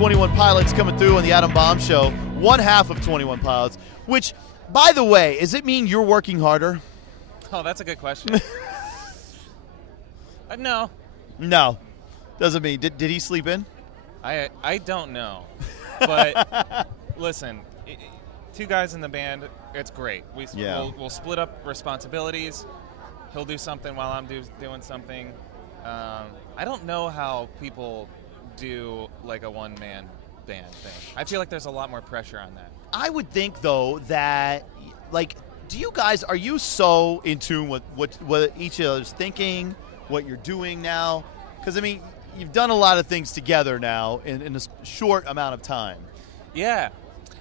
21 Pilots coming through on the Adam Bomb Show. One half of 21 Pilots, which, by the way, does it mean you're working harder? Oh, that's a good question. No. No. Doesn't mean. Did he sleep in? I don't know. But listen, two guys in the band, it's great. We'll split up responsibilities. He'll do something while I'm doing something. I don't know how people do like a one-man band thing. I feel like there's a lot more pressure on that. I would think, though, that, like, are you so in tune with what each other's thinking, what you're doing now? Because, I mean, you've done a lot of things together now in a short amount of time. Yeah,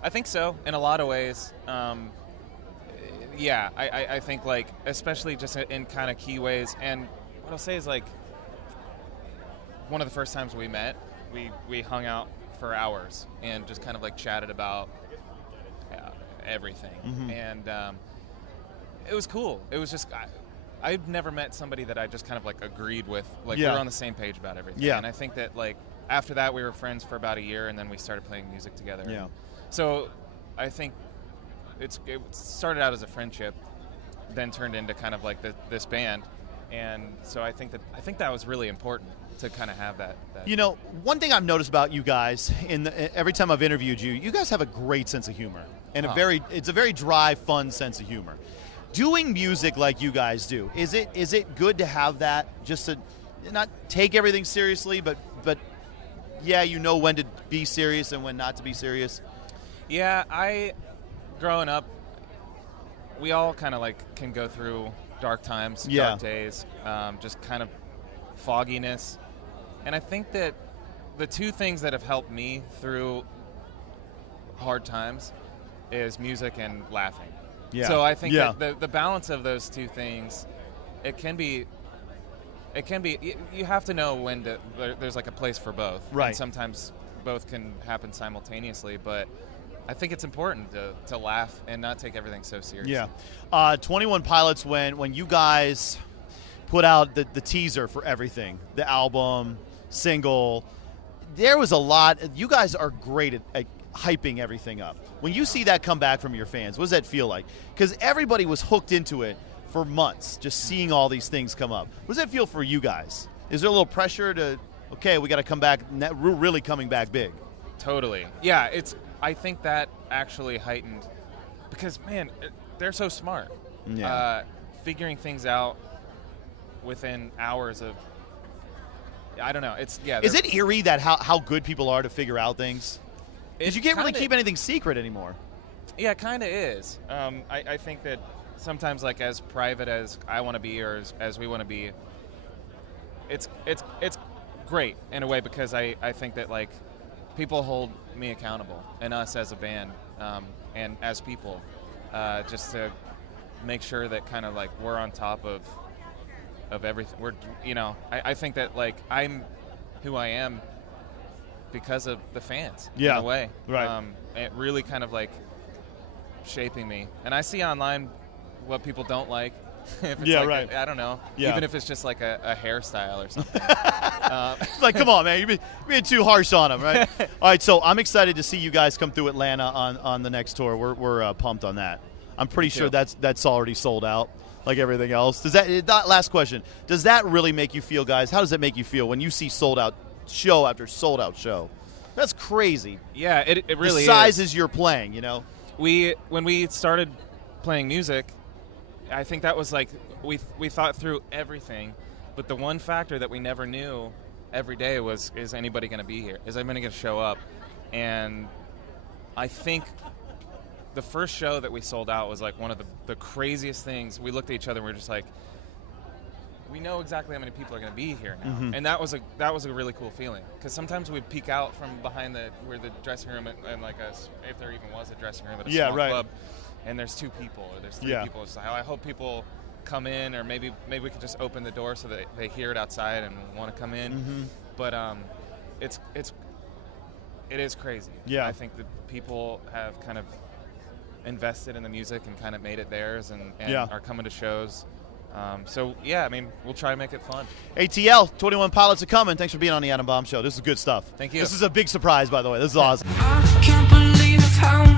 I think so, in a lot of ways. Yeah, I think, like, especially just in kind of key ways. And what I'll say is, like, one of the first times we met, we hung out for hours and just kind of, like, chatted about everything. Mm-hmm. And it was cool. It was just I've never met somebody that I just kind of, like, agreed with. Like, we were on the same page about everything. Yeah. And I think that, like, after that we were friends for about a year, and then we started playing music together. Yeah. So I think it started out as a friendship, then turned into kind of like this band. And so I think that was really important to kind of have that. You know, one thing I've noticed about you guys, every time I've interviewed you, you guys have a great sense of humor. And it's a very dry, fun sense of humor. Doing music like you guys do, is it good to have that, just to not take everything seriously, but yeah, you know when to be serious and when not to be serious? Yeah, growing up, we all kind of, like, can go through dark times, dark days, just kind of fogginess. And I think that the two things that have helped me through hard times is music and laughing. Yeah. So I think that the balance of those two things, it can be you have to know when there's, like, a place for both. Right. And sometimes both can happen simultaneously, but I think it's important to laugh and not take everything so seriously. Yeah. 21 Pilots, when you guys put out the teaser for everything, the album, single, there was a lot. You guys are great at hyping everything up. When you see that come back from your fans, what does that feel like? Because everybody was hooked into it for months, just seeing all these things come up. What does that feel for you guys? Is there a little pressure to, okay, we got to come back, really coming back big? Totally. Yeah, I think that actually heightened because, man, they're so smart. Yeah. Figuring things out within hours of, I don't know. Is it eerie that how good people are to figure out things? Because you can't really keep anything secret anymore. Yeah, it kind of is. I think that sometimes, like, as private as I want to be or as we want to be, it's great in a way because I think that, like, people hold me accountable and us as a band and as people just to make sure that kind of, like, we're on top of everything. I think that, like, I'm who I am because of the fans in a way. Right. It really kind of, like, shaping me. And I see online what people don't like. If it's right. I don't know. Yeah. Even if it's just like a hairstyle or something. Like, come on, man. You're being too harsh on them, right? All right, so I'm excited to see you guys come through Atlanta on the next tour. We're pumped on that. I'm pretty sure that's already sold out, like everything else. Last question, does that really make you feel, guys? How does it make you feel when you see sold out show after sold out show? That's crazy. Yeah, it really is. The sizes you're playing, you know? When we started playing music, I think that was like we thought through everything, but the one factor that we never knew every day was, is anybody going to be here? Is anybody going to show up? And I think the first show that we sold out was like one of the craziest things. We looked at each other and we were just like, we know exactly how many people are going to be here now. Mm-hmm. And that was a really cool feeling, because sometimes we'd peek out from behind where the dressing room and like if there even was a dressing room at a small club, and there's two people or there's three people. It's like, I hope people come in, or maybe we could just open the door so that they hear it outside and want to come in. Mm-hmm. But it is crazy. Yeah, I think that people have kind of invested in the music and kind of made it theirs, and are coming to shows So yeah, I mean, we'll try to make it fun. ATL, 21 Pilots are coming. Thanks for being on the Adam Bomb Show. This is good stuff. Thank you. This is a big surprise, by the way. This is awesome. I can't believe how